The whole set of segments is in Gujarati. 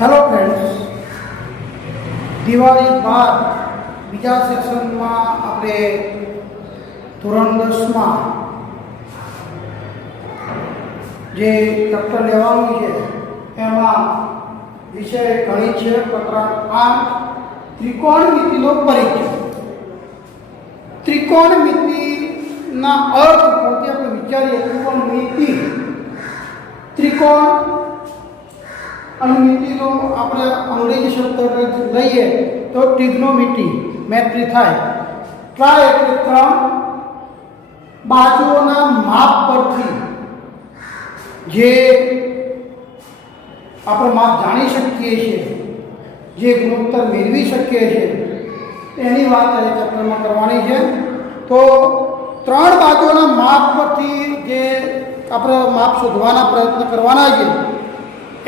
હેલો ફ્રેન્ડ્સ, દિવાળી બાદ બીજા સેક્શનમાં આપણે ધોરણ 10માં જે ચેપ્ટર લેવાનું છે એમાં વિષય ગણિત છે. પ્રકરણ 8 ત્રિકોણમિતિનો પરિચય. ત્રિકોણમિતિના અર્થ પરથી આપણે વિચારીએ. ત્રિકોણમિતિ, ત્રિકોણ અને મિતિનો આપણે અંગ્રેજી શબ્દ લઈએ તો ટ્રિગ્નોમિટી મેટ્રી થાય. ટ્રાય એટલે 3 બાજુઓના માપ પરથી જે આપણે માપ જાણી શકીએ છીએ, જે ગુણોત્તર મેળવી શકીએ છીએ, એની વાત આ ચેપ્ટરમાં કરવાની છે. તો 3 બાજુઓના માપ પરથી જે આપણે માપ શોધવાના પ્રયત્ન કરવાના છે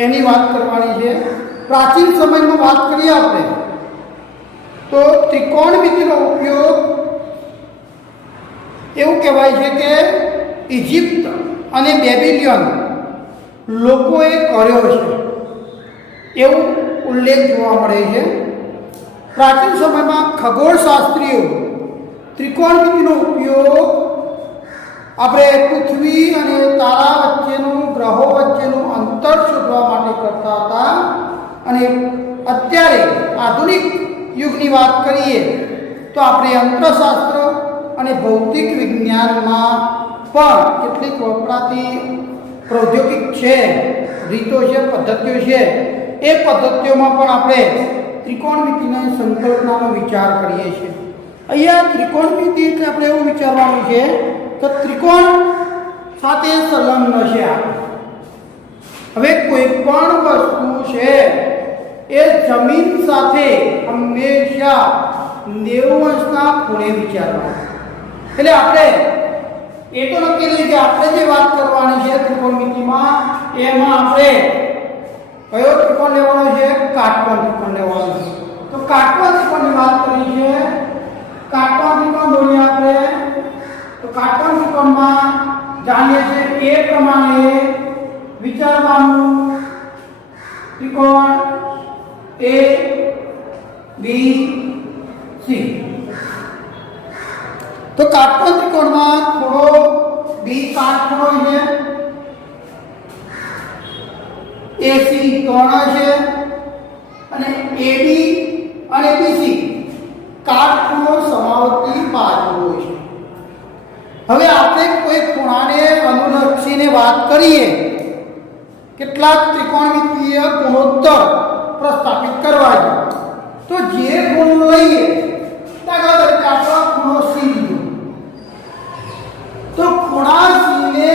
એની વાત કરવાની છે. પ્રાચીન સમયમાં વાત કરીએ આપણે તો ત્રિકોણમિતિનો ઉપયોગ એવું કહેવાય છે કે ઇજિપ્ત અને બેબિલિયન લોકોએ કર્યો છે એવું ઉલ્લેખ જોવા મળે છે. પ્રાચીન સમયમાં ખગોળશાસ્ત્રીઓ ત્રિકોણમિતિનો ઉપયોગ આપણે પૃથ્વી અને તારા વચ્ચેનું, ગ્રહો વચ્ચેનું અંતર શોધવા માટે કરતા હતા. અને અત્યારે આધુનિક યુગની વાત કરીએ તો આપણે યંત્રશાસ્ત્ર અને ભૌતિક વિજ્ઞાનમાં પણ કેટલીક વપરાતી પ્રૌદ્યોગિક છે, રીતો છે, પદ્ધતિઓ છે. એ પદ્ધતિઓમાં પણ આપણે ત્રિકોણમિતિની સંકલ્પનાનો વિચાર કરીએ છીએ. અહીંયા ત્રિકોણમિતિ એટલે આપણે એવું વિચારવાનું છે તો ત્રિકોણ સાથે સંલગ્ન છે. હવે કોઈ પણ વસ્તુ છે એ જમીન સાથે હંમેશા 90° ખૂણે વિચારવાનું. એટલે આપણે એ તો નક્કી નહીં કે આપણે જે વાત કરવાની છે ત્રિકોણમિતિમાં એમાં આપણે કયો ત્રિકોણ લેવાનો છે? કાટકોણ ત્રિકોણ લેવાનો છે. તો કાટકોણ ત્રિકોણની વાત કરી છે. કાટકોણ ત્રિકોણ દોરીએ આપણે. તો કાટકોણ ત્રિકોણમાં જાણીએ છીએ એ પ્રમાણે વિચારવાનું. ત્રિકોણ A B C. તો કાટકોણ ત્રિકોણમાં ખૂણો B કાટખૂણો છે, AC 3 છે અને AB અને BC કાટખૂણો સમાવતી બાજુઓ છે. હવે આપણે કોઈ ખૂણાને અનુલક્ષીને વાત કરીએ, કેટલાક ત્રિકોણમિતિય ગુણોત્તર પ્રસ્થાપિત કરવા છે. તો જે ગુણ લઈએ, દાખલા તરીકે આપણો ખૂણો C લીધો, તો ખૂણા C ને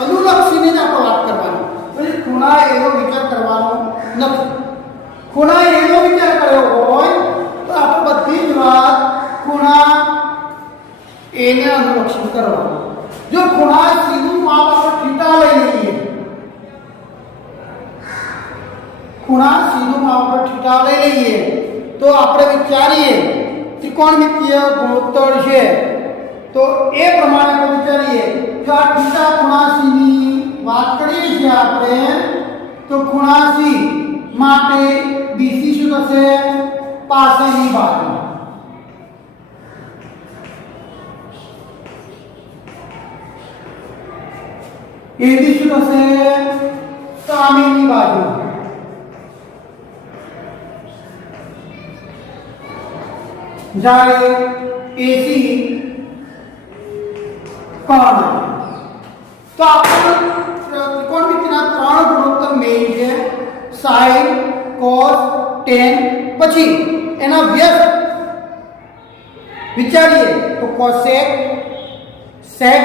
અનુલક્ષીને જ આપણે વાત કરવાની. પછી ખૂણા એનો વિચાર કરવાનો નથી. ખૂણા એનો વિચાર કર્યો હોય તો આપણે બધી જ વાત ખૂણા એને અનુલક્ષિત કરવાનું. જો ખૂણા સીધું માપ આપણે થીટા લઈ લઈએ, ખૂણા સીધું માપ આપણે થીટા લઈ લઈએ તો આપણે વિચારીએ ત્રિકોણમિતિય ગુણોત્તર છે તો એ પ્રમાણે આપણે વિચારીએ કે આ થીટા ખૂણા C ની વાત કરીએ છીએ આપણે, તો ખૂણા C માટે BC શું થશે? પાસેની બાજુ. AB શું થશે? સામેની બાજુ. જ્યારે AC કર્ણ. તો આપણે ત્રિકોણમિતિના 3 ગુણોત્તર મેઇન છે: sin, cos, tan. પછી એના વ્યસ્ત વિચારીએ તો cosec, sec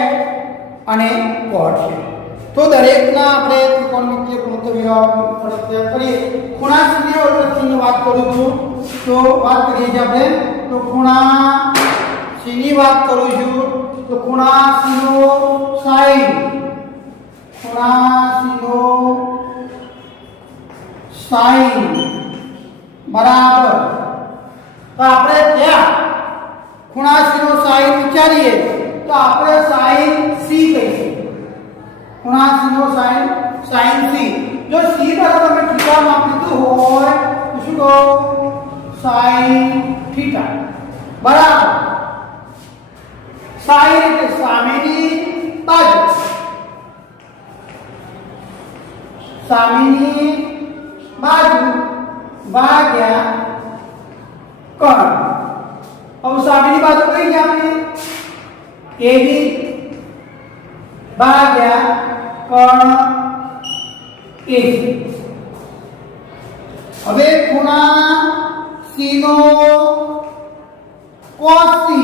અને cot છે. તો દરેકના આપણે ત્રિકોણમિતિય ગુણોત્તર મેળવવાનો પ્રયત્ન કરીએ. ખૂણા સીધી અનુલક્ષીને વાત કરું છું તો વાત કરીએ છીએ આપણે. તો ખૂણા C ની વાત કરું છું તો ખૂણા C નો sin, ખૂણા C નો sin બરાબર. તો આપણે ત્યાં ખૂણા C નો sin વિચારીએ તો આપણે sin C કહીશું. ખૂણા C નો sin sin C. જો c બરાબર મેં થીટા માં લીધું હોય તો શું કહો sin થીટા બરાબર sin એટલે સામેની બાજુ સામેની બાજુ ભાગ્યા કર્ણ अब सामने बाजू कही क्या आपने AB भाग्या कर्ण AC હવે ખૂણા C નો cos C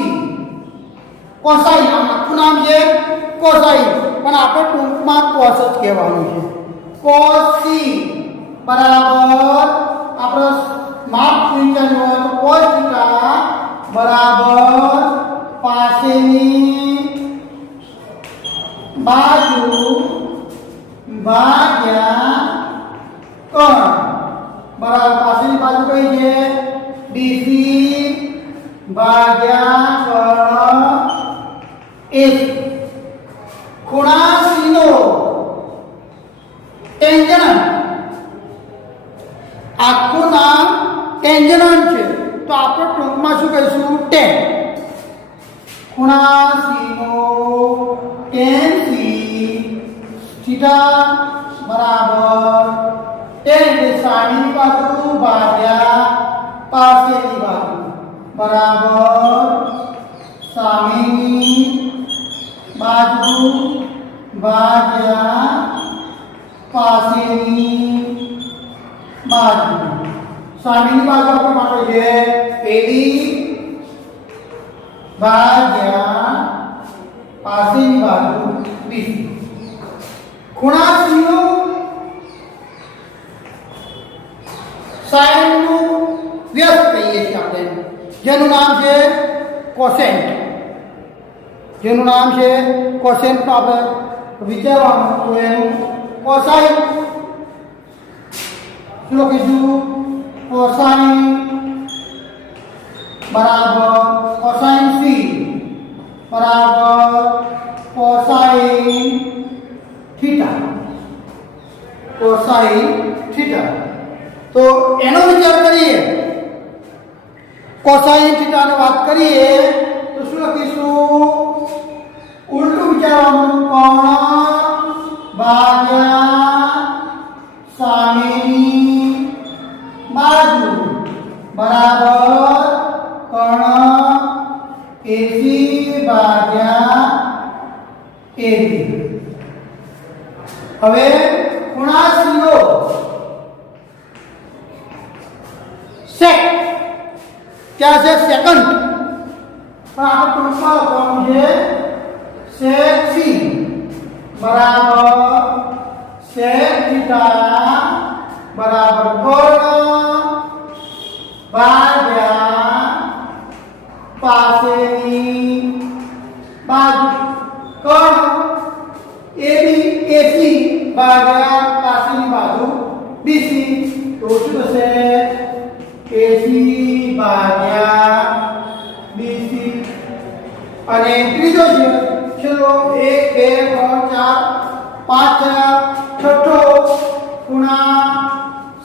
કોસાઇન આખું નામ છે કોસાઇન પણ આપણે ટૂંકમાં cos જ કહેવાનું છે cos C બરાબર આપણે માપ વિચારવું હોય તો cos થીટા बराबर पासेनी बाजू भाग्या कर्ण बराबर पासेनी बाजू कई है BC भाग्या कर्ण AC ખૂણા C નો ટેન્જેન્ટ આખું નામ ટેન્જેન્ટ છે तो આપણે ટૂંકમાં શું કહીશું tan ખૂણા C નો tan C થીટા બરાબર tan એટલે સામેની બાજુ ભાગ્યા પાસેની બાજુ બરાબર સામેની બાજુ ભાગ્યા પાસેની બાજુ सामने बाजू आपको मानो ये AB भाग्या पासेनी बाजू BC ખૂણા C નું sin નું વ્યસ્ત કહીએ છીએ આપણે જેનું નામ છે કોસેન્ટ જેનું નામ છે કોસેન્ટ નો આપણે વિચારવાનું તો એનું કોસાઇન શું લખીશું कोसाइन बराबर कोसाइन C बराबर कोसाइन थीटा तो एनो विचार करिए कोसाइन थीटा ने बात करिए तो શું લખીશું ઉલટું વિચારવાનું કોણ ભાગ્યા સામેની बाजू बराबर कर्ण AC भाग्या AB હવે ખૂણા C નો sec क्या છે સેકન્ડ પણ આપણે ટૂંકમાં લખવાનું છે sec C બરાબર sec થીટા बराबर कर्ण भाग्या पासेनी बाजू कर्ण AB AC भाग्या पासेनी बाजू BC तो શું થશે AC ભાગ્યા BC અને ત્રીજો છે ચલો 1 2 3 4 5 છઠ્ઠો ખૂણા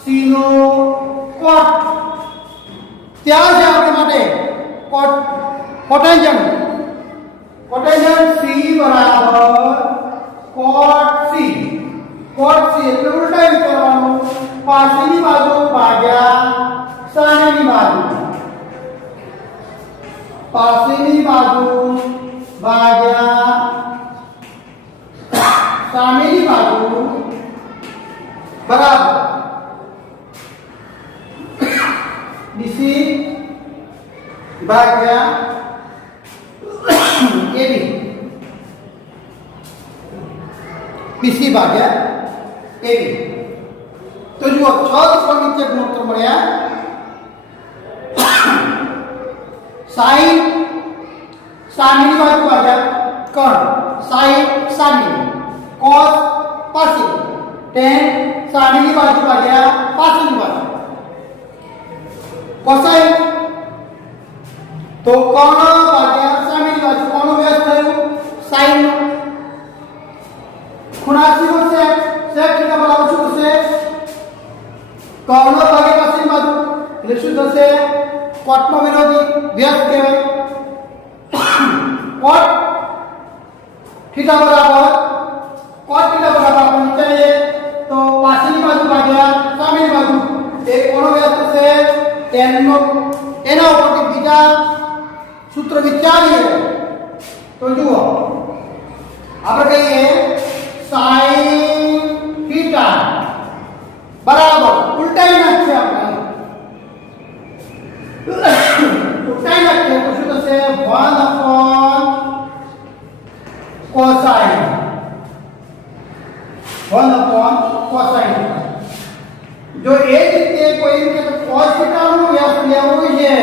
C નો કોટ ત્યાં છે આપણા માટે કોટેન્જન્ટ C બરાબર કોટ C એટલે ઉલટાવી કરવાનું પાસેની બાજુ ભાગ્યા સામેની બાજુ પાસેની બાજુ ભાગ્યા સામેની બાજુ बराबर BC भाग्या AB BC भाग्या AB तो जो 6 ત્રિકોણમિતિય ગુણોત્તર મળ્યા sin સામેની બાજુ ભાગ્યા કર્ણ sin સામેની cos પાછળની tan સામેની બાજુ ભાગ્યા પાછળની બાજુ કોસાઇન તો કર્ણ ભાગ્યા સામેની બાજુ કોનો વ્યાસ થયું sin ખૂણા C નો sec થીટા બરાબર શું થશે કર્ણ ભાગે પાછળની બાજુ એટલે શું થશે કોટનો વિરોધી વ્યસ્ત કહેવાય કોટ થીટા બરાબર આપણે વિચારીએ તો પાછળની બાજુ ભાગ્યા સામેની બાજુ એક કોનો વ્યસ્ત થશે ટેનનો એના ઉપરથી બીજા સૂત્ર વિચારીએ તો જુઓ આપણે કહીએ sin થીટા બરાબર ઉલટાઈ નાખીએ આપણે ઉલટાઈ નાખીએ તો શું થશે 1/cosine જો એ જ રીતે કોઈ કે cos થીટા નું વ્યાસ લેવું છે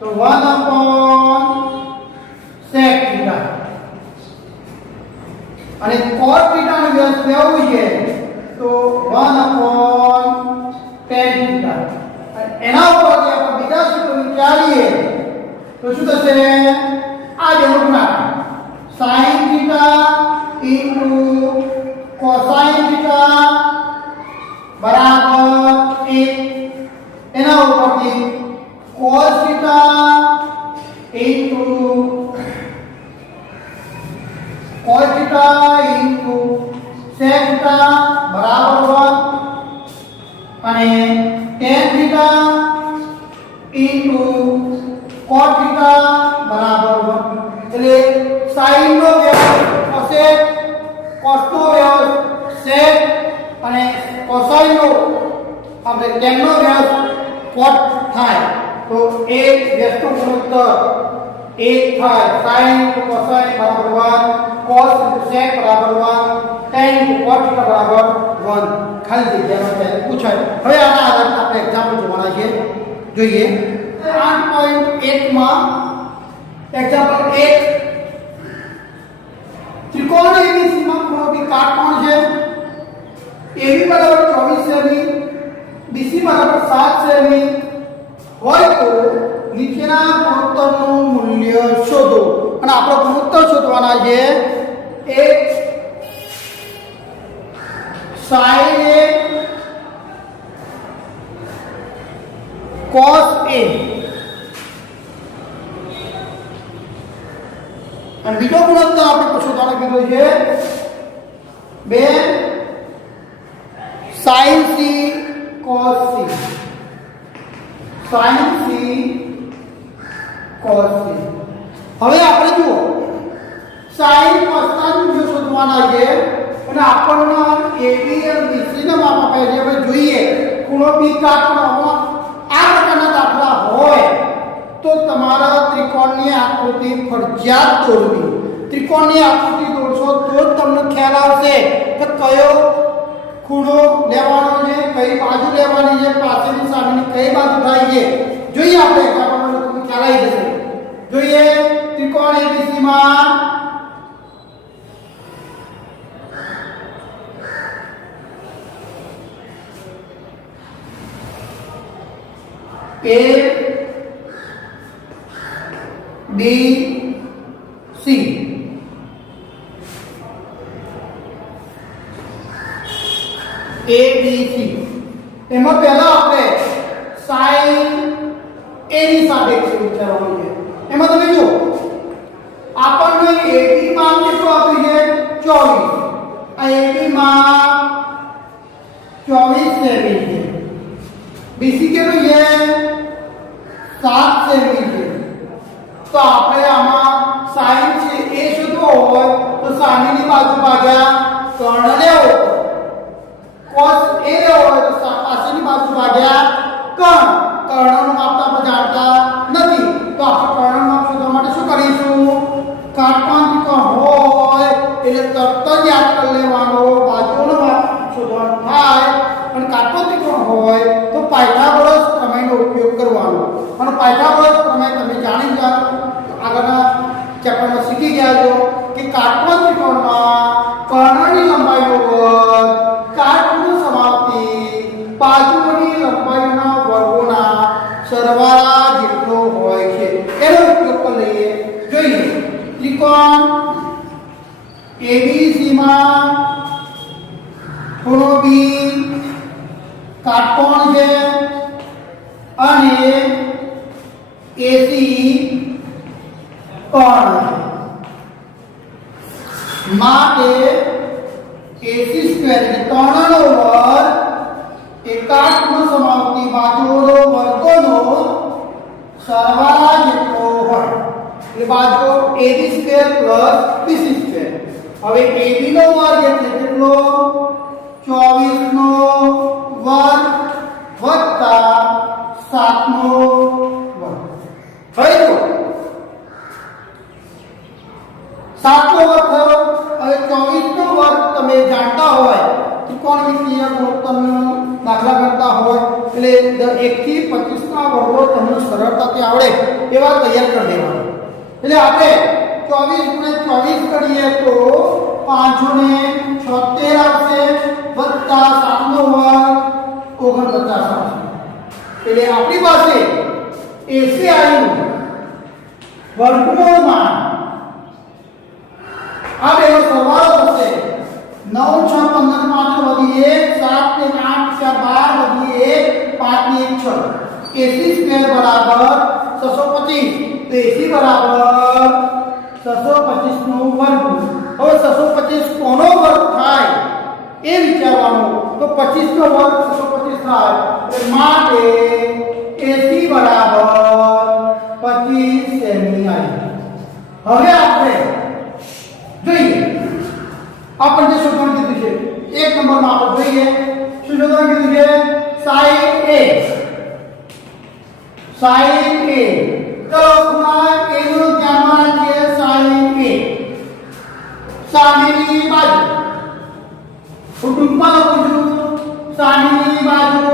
તો 1/sec થીટા અને cos થીટા નું વ્યાસ લેવું છે તો 1/tan થીટા એના ઉપરથી આપણે બીજા સૂત્ર વિચારીએ તો શું થશે આ જેવું ગુણાકાર sin થીટા cosine થીટા બરાબર 1 એના ઉપરથી cos થીટા sec થીટા બરાબર 1 અને tan થીટા cot થીટા બરાબર 1 એટલે sin નો વ્યસ્ત cosec cos નો વ્યસ્ત sec અને cosine નો આપણે tan નો વ્યસ્ત cot થાય તો એક વ્યસ્ત ગુણોત્તર 1 થાય sin cosine બરાબર 1 cos sec બરાબર 1 tan cot થીટા બરાબર 1 ખાલી જગ્યામાં ત્યારે પૂછાય હવે આના આધારે આપણે એક્ઝામ્પલ જોવાના છે જોઈએ 8.1 માં એક્ઝામ્પલ 1 ત્રિકોણ ABC માં ખૂણો બી કાટકોણ છે AB બરાબર 24 સેમી BC બરાબર 7 સેમી હોય તો નીચેના ગુણોત્તરનું મૂલ્ય શોધો અને આપણો ગુણોત્તર શોધવાના છે એક sin A cos A અને બીજો ગુણોત્તર આપણે શોધવાનો કીધો છે 2 sin C cos C sin C cos C હવે આપણે જુઓ sin cos ના મૂલ્યો શોધવાના છે અને આપણને AB અને BC ના માપ આપે છે હવે જોઈએ ખૂણો બી કાટકોણ આ પ્રકારના દાખલા હોય તો તમારા ત્રિકોણની આકૃતિ ફરજિયાત દોરવી ત્રિકોણની આકૃતિ દોરશો તો જ તમને ખ્યાલ આવશે કે કયો ખૂણો લેવાનો છે કઈ બાજુ લેવાની છે પાછળની સામેની કઈ બાજુ થાય છે જોઈએ આપણે તમને ખ્યાલ આવી જશે જોઈએ ત્રિકોણ ABC માં A B C A B C એમાં પહેલા આપણે sin A ની સાપેક્ષે વિચારવાનું છે એમાં તમે જુઓ આપણને AB માં કેટલું આપ્યું છે 24 આ AB માં 24 સેમી છે BC કેટલું છે 7 સેમી છે તો આપણે આમાં sin છે એ શોધવો હોય તો સામેની બાજુ ભાગ્યા કર્ણ લેવો cos A લેવો હોય તો પાછળની બાજુ ભાગ્યા કર્ણનું માપ તો આપણે જાણતા નથી તો આપણે કર્ણનું માપ શોધવા માટે શું કરીશું કાટકોણ ત્રિકોણ હોય એટલે તરત જ યાદ કરી લેવાનો બાજુનું માપ શોધવાનું થાય અને કાટકોણ ત્રિકોણ હોય તો પાયથાગોરસ પ્રમેયનો ઉપયોગ કરવાનો અને પાયથાગોરસ પ્રમેય તમે જાણી જાઓ આગળના ચેપ્ટરમાં શીખી ગયા છો કે કાટકોણ ત્રિકોણમાં કર્ણની લંબાઈનો વર્ગ કાટકોણ સમાપ્તિ બાજુઓની લંબાઈના વર્ગોના સરવાળા જેટલો હોય છે એનો ઉપયોગ કરી લઈએ જોઈએ ત્રિકોણ ABC માં ખૂણો B કાટકોણ છે અને એસી કોણ માટે એસી સ્ક્વેર એટલે કર્ણનો વર્ગ એ કાટકોણ સમાવતી બાજુઓનો વર્ગોનો સરવાળા જેટલો હોય એટલે બાજુ AB square plus BC square. હવે AB નો વર્ગ એટલે કેટલો 24 નો વર્ગ વત્તા 7 નો વર્ગ. હવે જો 7 નો વર્ગ થયો. હવે 24 નો વર્ગ તમે જાણતા હોય ત્રિકોણમિતિય ગુણોત્તરનો દાખલા કરતા હોય એટલે 1 થી 25 ના વર્ગો તમને સરળતાથી આવડે એવા તૈયાર કરી દેવાના. એટલે આપણે 24 × 24 કરીએ તો 5 ને 76 આવશે વત્તા 7 નો વર્ગ 49 આવશે. એટલે આપણી પાસે એસી આવ્યું વર્ગમૂળમાં આ બેનો સરવાળો થશે 9 6 15 5 વધી 1 7 ને 8 4 12 વધી 1 5 ને 1 6 એસી સ્ક્વેર બરાબર 625. તો એસી બરાબર 625 નો વર્ગ. હવે 625 કોનો વર્ગ થાય એ વિચારવાનું. તો 25 નો વર્ગ 625 થાય એટલે માટે એસી બરાબર 25 સેમી આવી. હવે આપણે જોઈએ આપણે જે શોધવાનું કીધું છે 1 નંબરમાં આપણે જોઈએ શું શોધવાનું કીધું છે sin A. ચલો ખૂણા A નું ધ્યાનમાં રાખીએ sin A. સામેની બાજુ હું ટૂંકમાં લખું છું સામેની બાજુ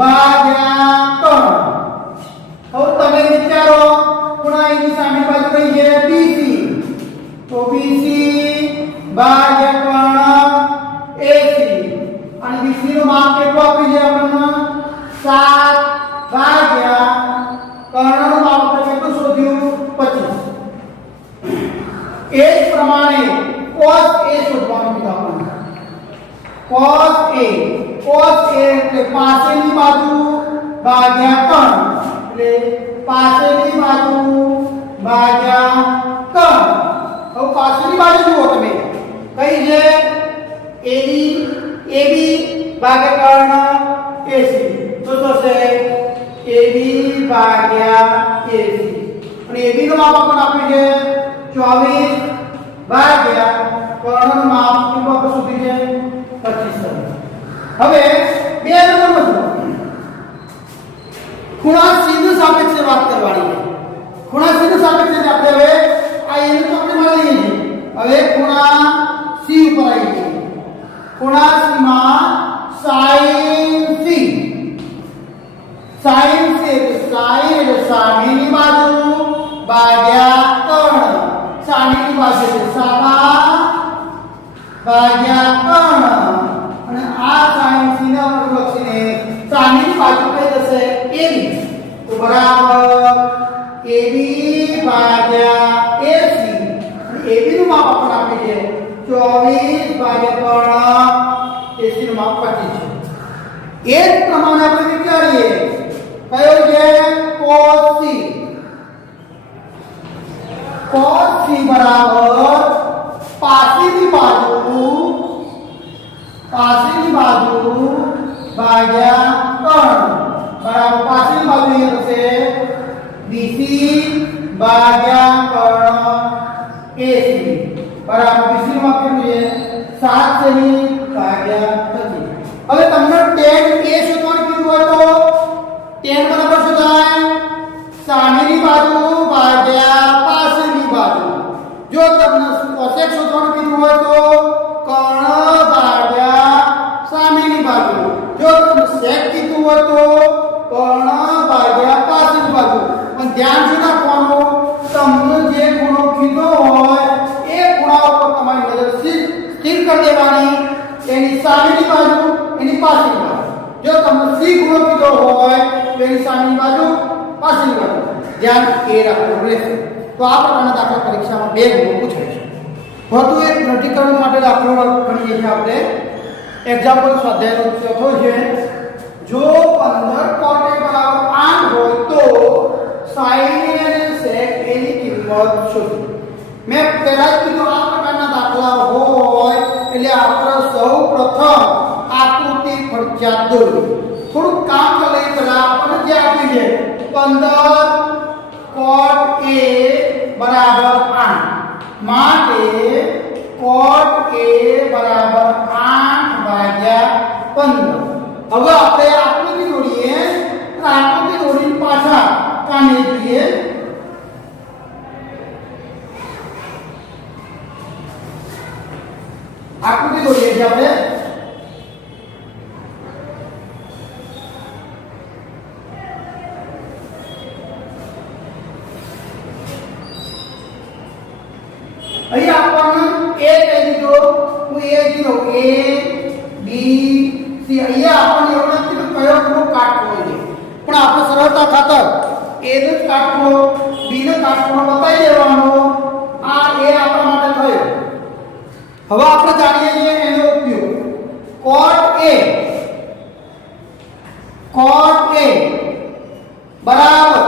ભાગ્યા કર્ણ. હવે તમે વિચારો ખૂણા A ની સામેની બાજુ કઈ છે BC. તો BC ભાગ્યા કર્ણ AC અને BC નું માપ કેટલું આપ્યું છે આપણને 7 ભાગ્યા કર્ણનું માપ આપણે કેટલું શોધ્યું 25. એ જ પ્રમાણે cos A શોધવાનું કીધું આપણને. cos A એટલે પાસેની બાજુ ભાગ્યા કર્ણ એટલે પાસેની બાજુ ભાગ્યા કર્ણ. હવે પાસેની બાજુ જુઓ તમે કઈ છે AB ભાગ્યા કર્ણ AC. તો થશે AB ભાગ્યા AC અને AB નું માપ આપણને આપ્યું છે 24 ભાગ્યા કર્ણનું માપ કેટલું આપણે શોધી છે 25. હવે 2 નંબરમાં જુઓ ખૂણા C નું સાપેક્ષે વાત કરવાની છે. ખૂણા C નું સાપેક્ષે આપણે હવે આ A નું તો આપણે માની લઈએ છીએ. હવે ખૂણા C ઉપર આવી ગઈ. ખૂણા C માં sin C એટલે સામેની બાજુ ભાગ્યા કર્ણ. સામેની બાજુ એટલે સામા ભાગ્યા કર્ણ અને આ sin C ના લક્ષીને સામેની બાજુ કઈ થશે AB. તો બરાબર AB ભાગ્યા AC. AB નું માપ આપણને આપી છે 24 ભાગ્યા કર્ણ. AC નું માપ 25 છે. એ જ પ્રમાણે આપણે વિચારીએ કયો છે cos C બરાબર પાસેની બાજુ ભાગ્યા કર્ણ બરાબર પાસેની બાજુ એ થશે BC ભાગ્યા કર્ણ AC બરાબર BC નું માપ કેટલું છે 7 સેમી ભાગ્યા 25. હવે તમને tan A શોધવાનું કીધું હોય તો tan બરાબર શું થાય સામેની બાજુ ભાગ્યા પાસેની બાજુ. જો તમને cosec શોધવાનું કીધું હોય તો કર્ણ ભાગ્યા સામેની બાજુ. જો તમને sec કીધું હોય તો કર્ણ ભાગ્યા પાસેની બાજુ. પણ ધ્યાન શું રાખવાનું તમને જે ખૂણો કીધો હોય એ ખૂણા ઉપર તમારી નજર સ્થિર કરી દેવાની. એની સામેની બાજુ એની પાસેની બાજુ. જો તમને C ખૂણો કીધો હોય તો એની સામેની બાજુ પાસેની બાજુ ધ્યાન એ રાખવાનું રહેશે. તો આ પ્રકારના દાખલા પરીક્ષામાં 2 ગુણો પૂછાય છે. વધુ એક વર્ગીકરણ માટે દાખલો ગણીએ છીએ આપણે. એક્ઝામ્પલ સ્વાધ્યાયનો ચોથો છે જો 15 cot a બરાબર 8 હોય તો sin a અને sec a ની કિંમત શોધો. મેં પહેલા જ કીધું આ પ્રકારના દાખલા હોય એટલે આપણે સૌ પ્રથમ આકૃતિ ફરજિયાત દોરવી. થોડું કામ કરી પહેલા આપણને જે આપ્યું છે 15 cot a બરાબર 8 માટે cot a બરાબર 8 ભાગ્યા 15. હવે આપણે આકૃતિ દોરીએ. આકૃતિ દોરીને પાછા કામે જઈએ. આકૃતિ દોરીએ છીએ આપણે. અહીં આપણને a કહી દીધો. હું a કીધો a b c. અહીંયા આપણને એવું નથી કે કયો ગ્રુપ કાટખૂણો છે, પણ આપણે સરળતા ખાતર a નો જ કાટખૂણો b નો કાટખૂણો બતાવી દેવાનો. આ a આપણા માટે થયો. હવે આપણે જાણીએ છીએ એનો ઉપયોગ. cot a બરાબર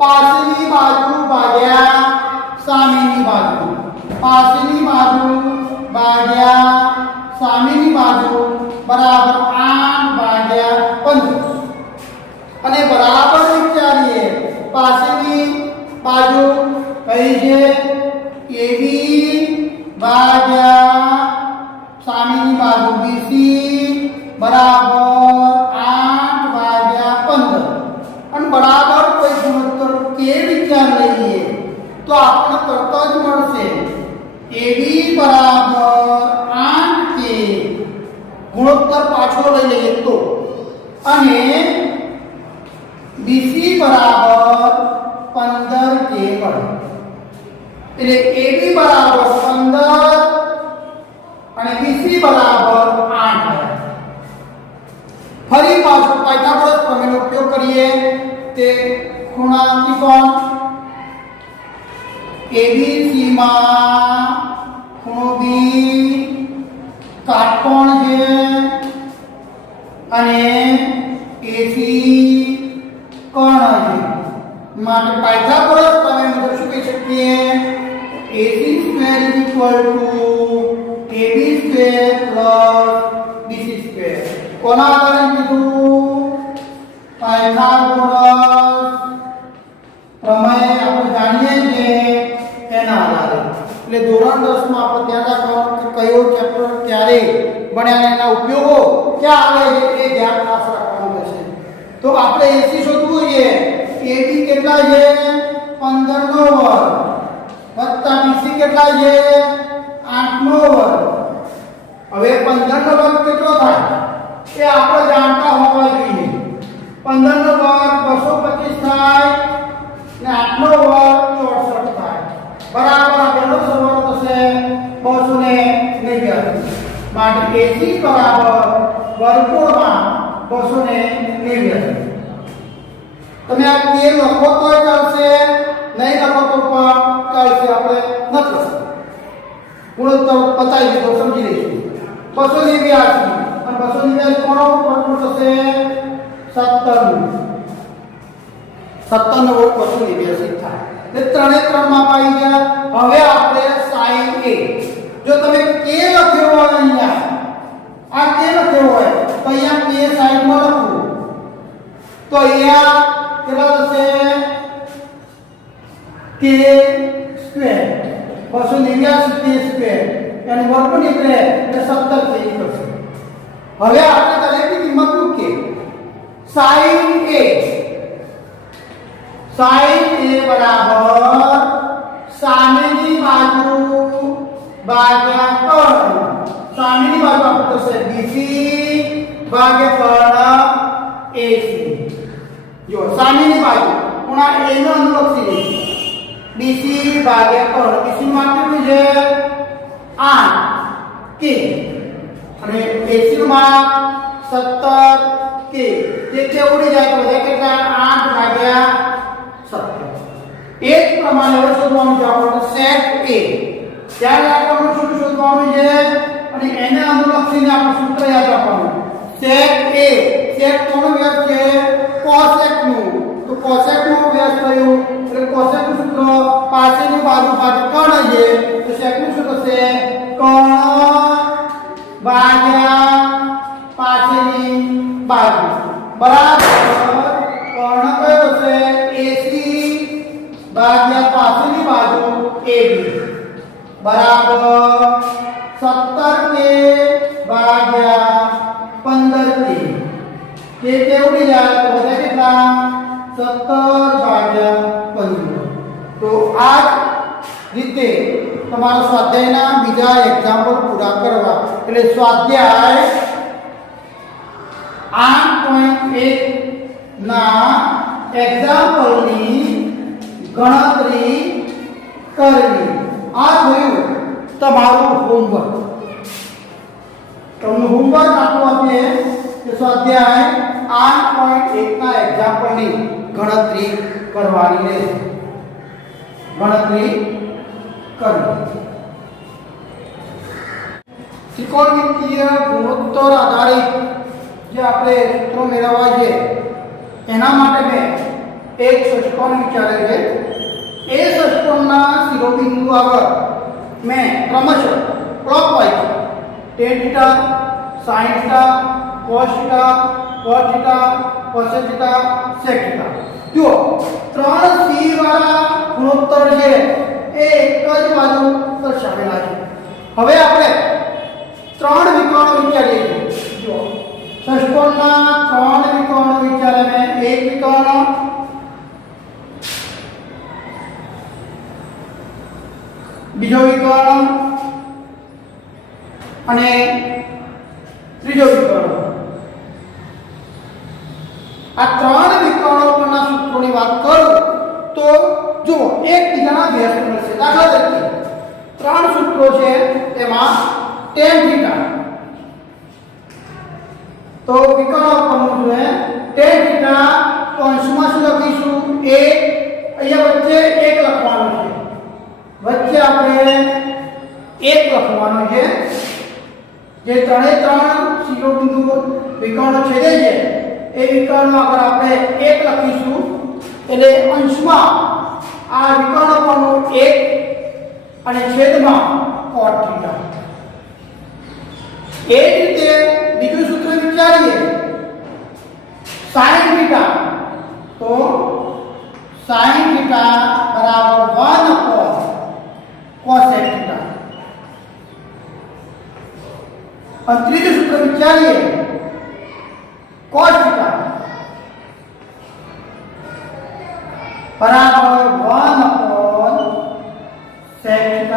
પાછળની બાજુ ભાગ્યા સામેની બાજુ. પાછળની બાજુ ભાગ્યા સામેની બાજુ બરાબર 8 ભાગ્યા 15. અને બરાબર વિચારીએ પાછળની બાજુ કઈ છે AB ભાગ્યા સામેની બાજુ BC બરાબર 8 ભાગ્યા 15. અને બરાબર કોઈ ગુણોત્તર કે વિચાર લઈએ તો આપણને તરત જ મળશે AB બરાબર 8k. ગુણોત્તર પાછો લઈ લઈએ તો. અને BC બરાબર 15k મળે. એટલે AB બરાબર 15 અને BC બરાબર 8. ફરી પાછો પાયથાગોરસ પ્રમેયનો ઉપયોગ કરીએ. તે ખૂણા ત્રિકોણ ABC માં ખૂણો B કાટકોણ છે અને AC કર્ણ છે. માટે પાયથાગોરસ પ્રમેય મુજબ શું કહી શકીએ? AC square AB square BC square. કોના આધારે કીધું? પાયથાગોરસ પ્રમેય આપણે જાણીએ છીએ એના આધારે. એટલે ધોરણ 10 માં આપણે ધ્યાન રાખવાનું કે કયો ચેપ્ટર ક્યારે ભણ્યા એના ઉપયોગો ક્યાં આવે છે એ ધ્યાન ખાસ રાખવાનું રહેશે. તો આપણે AC શોધવું છે. AB કેટલા છે? 15 નો વર્ગ વત્તા BC કેટલા છે? 8 નો વર્ગ. હવે 15 નો વર્ગ કેટલો થાય એ આપણે જાણતા હોવા જોઈએ. 15 નો વર્ગ 225 થાય ને 8 નો વર્ગ 64 થાય. બરાબર આ બેનો સરવાળો થશે 289. માટે AC બરાબર વર્ગમૂળમાં 289. તમે આ k લખો તોય ચાલશે, નહીં લખો તો પણ ચાલશે. આપણે નથી ગુણોત્તર બતાવી દીધો, સમજી લઈશું. 289 અને 289 કોનો વર્ગમૂળ થશે? 17 નો વર્ગ 289 થાય. એ ત્રણે ત્રણમાં પાઈ ગયા. હવે આપણે sin a. જો તમે k લખ્યો હોય અહીંયા, આ k લખ્યો હોય તો અહીંયા k સાઈડમાં લખો તો અહીંયા કેટલા થશે? k સ્ક્વેર 289 k સ્ક્વેર એનો વર્ગ નીકળે એટલે 17 થઈ જશે. હવે આપણે દરેકની કિંમત મૂકીએ. sin a બરાબર સામેની બાજુ ભાગ્યા કર્ણ. સામેની બાજુ આપણે થશે BC ભાગ્યા કર્ણ AC. જો સામેની બાજુ ખૂણા A નો અનુલક્ષી લઈએ. BC ભાગ્યા કર્ણ. BC માં કેટલું છે? 8k અને AC માં 17k. તે ઉડી જાય તો વધે કેટલા? 8 ભાગ્યા 17. એ જ પ્રમાણે હવે શોધવાનું છે આપણને sec a. ત્યારે આપણને શું શોધવાનું છે અને એને અનુલક્ષીને આપણે સૂત્ર યાદ રાખવાનું. sec a sec કોનો વ્યાસ છે cosec નું તો cosec નું વ્યાસ થયું એટલે cosec નું સૂત્ર પાછળની બાજુ ભાગ્યા કર્ણ છે તો sec નું શું થશે કર્ણ ભાગ્યા પાછળની બાજુ બરાબર કર્ણ કયો છે AC ભાગ્યા પાછળની બાજુ AB બરાબર 17k ભાગ્યા 15k કે કેવડી જાય તો બધા કેટલા 17 ભાગ્યા 15 તો આ રીતે તમારો સ્વાધ્યાયના બીજા એક્ઝામ્પલ પૂરા કરવા એટલે સ્વાધ્યાય 8.1 ના એક્ઝામ્પલની ગણતરી કરવી આ થયું તમારું હોમવર્ક તમને હોમવર્ક આપવું આપીએ કે સ્વાધ્યાય 8.1 ના એક્ઝામ્પલની ગણતરી કરવાની રહેશે ગણતરી કરવી ત્રિકોણમિતિય ગુણોત્તર આધારિત જે આપણે સૂત્રો મેળવવા છે એના માટે મેં એક ષટ્કોણ વિચારેલ છે એ ષટ્કોણના શિરોબિંદુ આગળ મેં ક્રમશઃ clockwise tan θ sin θ cos θ cot θ cosec θ sec θ જો ત્રણ c વાળા ગુણોત્તર છે એ એક જ બાજુ દર્શાવેલા છે હવે આપણે ત્રણ વિકર્ણો વિચારીએ છીએ જો ષટ્કોણના ત્રણ વિકર્ણો વિચારે મેં એક વિકર્ણ બીજો વિકર્ણ અને ત્રીજો વિકર્ણ આ ત્રણ વિકર્ણો પરના સૂત્રોની વાત કરું તો જો એકબીજાના વ્યસ્ત મળશે દાખલા તરીકે ત્રણ સૂત્રો છે તેમાં tan θ તો વિકર્ણ પરનું છે tan θ કૌંસમાં શું લખીશું 1 અહીંયા વચ્ચે 1 લખવાનું છે વચ્ચે આપણે 1 લખવાનો છે જે ત્રણે ત્રણ શિરોબિંદુ વિકર્ણો છેદે છે એ વિકર્ણો આગળ આપણે 1 લખીશું એટલે અંશમાં આ વિકર્ણ પરનું 1 અને છેદમાં cot θ એ રીતે બીજું સૂત્ર વિચારીએ sin θ તો sin θ બરાબર 1 cosec θ और ત્રીજું સૂત્ર વિચારીએ cos θ બરાબર 1 sec θ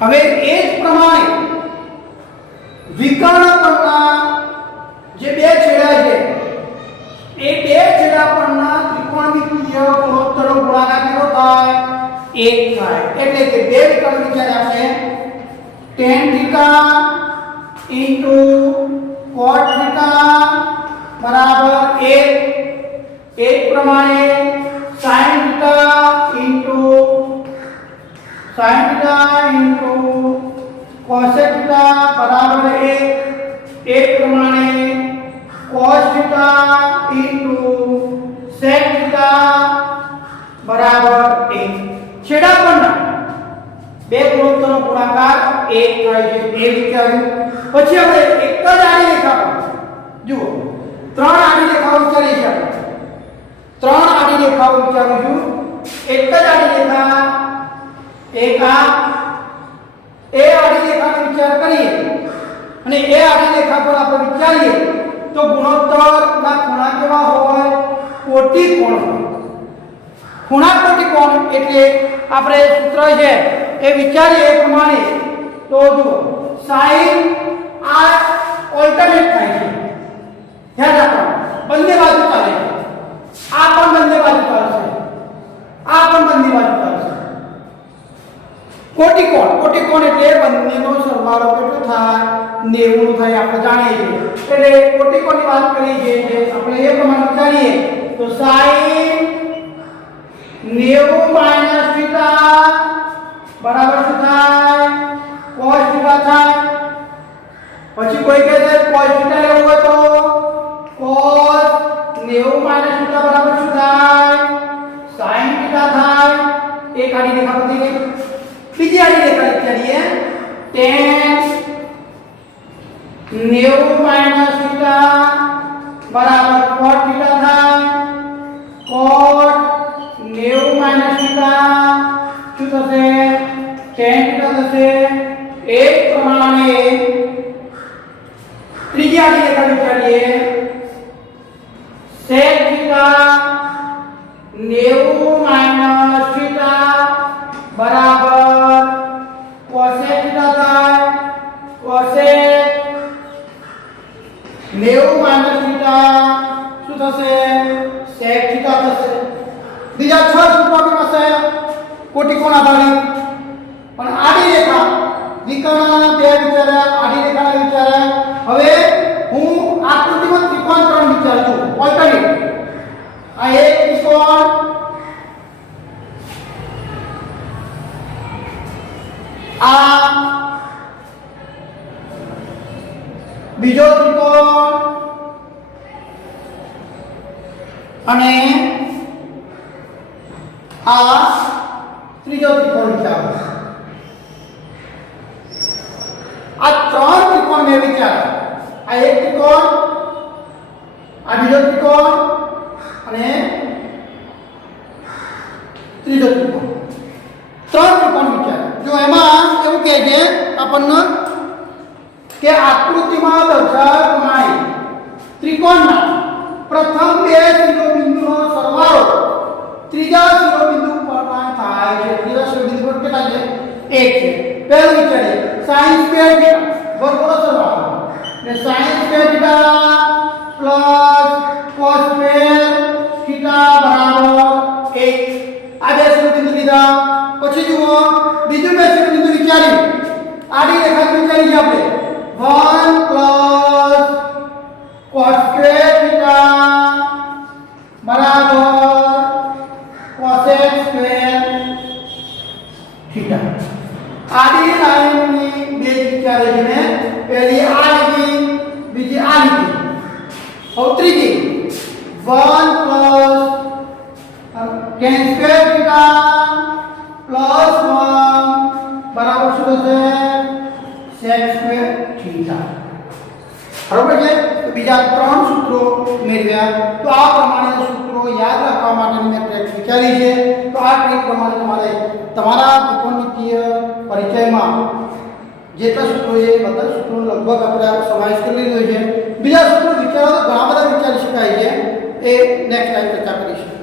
હવે એ જ પ્રમાણે વિકર્ણ પરના જે બે છેડા છે એ બે છેડા પરના ત્રિકોણમિતિય ગુણોત્તરનો ગુણાકાર કેટલો થાય 1 થાય એટલે કે બે વિકર્ણ વિચારે આપણે tan θ cot θ બરાબર 1 એક પ્રમાણે sin θ cosec θ બરાબર 1 એક પ્રમાણે cos θ sec θ બરાબર 1 છેડા પરના બે ગુણોત્તરનો ગુણાકાર 1 થાય છે એ રીતે આવ્યું પછી આપણે એક જ આડી રેખા પર જુઓ ત્રણ આડી રેખાઓ વિચારીએ છીએ ત્રણ આડી રેખાઓ વિચારીશું એક જ આડી રેખા એક આ એ આડી રેખાનો વિચાર કરીએ અને એ આડી રેખા પર આપણે વિચારીએ તો ગુણોત્તરના ખૂણા કેવા હોય કોટી કોણ હોય ખૂણા કોટી કોણ એટલે આપણે સૂત્ર છે એ વિચારીએ એ પ્રમાણે તો જુઓ sin આ ઓલ્ટરનેટ થાય છે ધ્યાન રાખો બંને બાજુ ચાલે છે આ પણ બંને બાજુ ચાલશે આ પણ બંને બાજુ ચાલશે કોટી કોણ એટલે બંનેનો સરવાળો કેટલો થાય 90 થાય આપણે જાણીએ છીએ એટલે કોટી કોણની વાત કરીએ છીએ આપણે એ પ્રમાણે વિચારીએ તો sin 90 - θ બરાબર શું થાય cos θ થાય પછી કોઈ કહે છે cos θ લેવું હોય તો cos 90 માઈનસ થીટા બરાબર શું થાય sin થીટા થાય એક આડી રેખા પતી ગઈ બીજી આડી રેખા લીધીએ tan 90 માઈનસ થીટા બરાબર cot થીટા થાય cot 90 માઈનસ થીટા શું થશે tan થીટા થશે एक प्रमाणे ત્રીજી આડી રેખા વિચારીએ sec थीटा 90 માઈનસ થીટા બરાબર cosec થીટા થાય cosec 90 માઈનસ થીટા શું થશે sec થીટા થશે બીજા 6 સૂત્રો આપણી પાસે કોટિકોણ આધારિત પણ આડી રેખા વિકર્ણના બે વિચાર્યા આડી રેખાના વિચાર્યા હવે હું આકૃતિમાં ત્રિકોણ ત્રણ વિચારું છું ઓલ્ટરનેટ આ એક ત્રિકોણ આ બીજો ત્રિકોણ અને આ ત્રીજો ત્રિકોણ વિચારું આ ત્રણ ત્રિકોણ મેં વિચાર્યા આ એક ત્રિકોણ આ બીજો ત્રિકોણ અને ત્રીજો ત્રિકોણ ત્રણ ત્રિકોણ વિચાર્યા જો એમાં એવું કહે છે આપણને કે આકૃતિમાં દર્શાવ્યા પ્રમાણે ત્રિકોણના પ્રથમ બે શિરોબિંદુનો સરવાળો ત્રીજા શિરોબિંદુ પર થાય છે ત્રીજા શિરોબિંદુ પર કેટલા છે એક છે પહેલું વિચારીએ sin સ્ક્વેર થીટા બરાબર સરવાળો ને sin square theta plus cos square theta બરાબર 1 આ બે શિરોબિંદુ લીધા પછી જુઓ બીજું બે શિરોબિંદુ વિચારી આડી રેખા વિચારી છે આપણે 1 પ્લસ cos સ્ક્વેર થીટા બરાબર cosec સ્ક્વેર થીટા આડી લાઈનની બે વિચારે છે ને પહેલી આ લીધી બીજી આ લીધી હવે ત્રીજી 1 plus tan square theta plus 1 બરાબર શું થશે sec સ્ક્વેર થીટા બરાબર છે તો બીજા ત્રણ સૂત્રો મેળવ્યા તો આ પ્રમાણેના સૂત્રો યાદ રાખવા માટેની મેં ટ્રીક વિચારી છે તો આ ટ્રીક પ્રમાણે તમારે તમારા ત્રિકોણમિતીય પરિચયમાં જેટલા સૂત્રો છે બધા સૂત્રો લગભગ આપણે સમાવેશ કરી લીધો છે બીજા સૂત્રો વિચારો તો ઘણા બધા વિચારી શકાય છે એ નેક્સ્ટ ટાઈમ ચર્ચા કરીશું.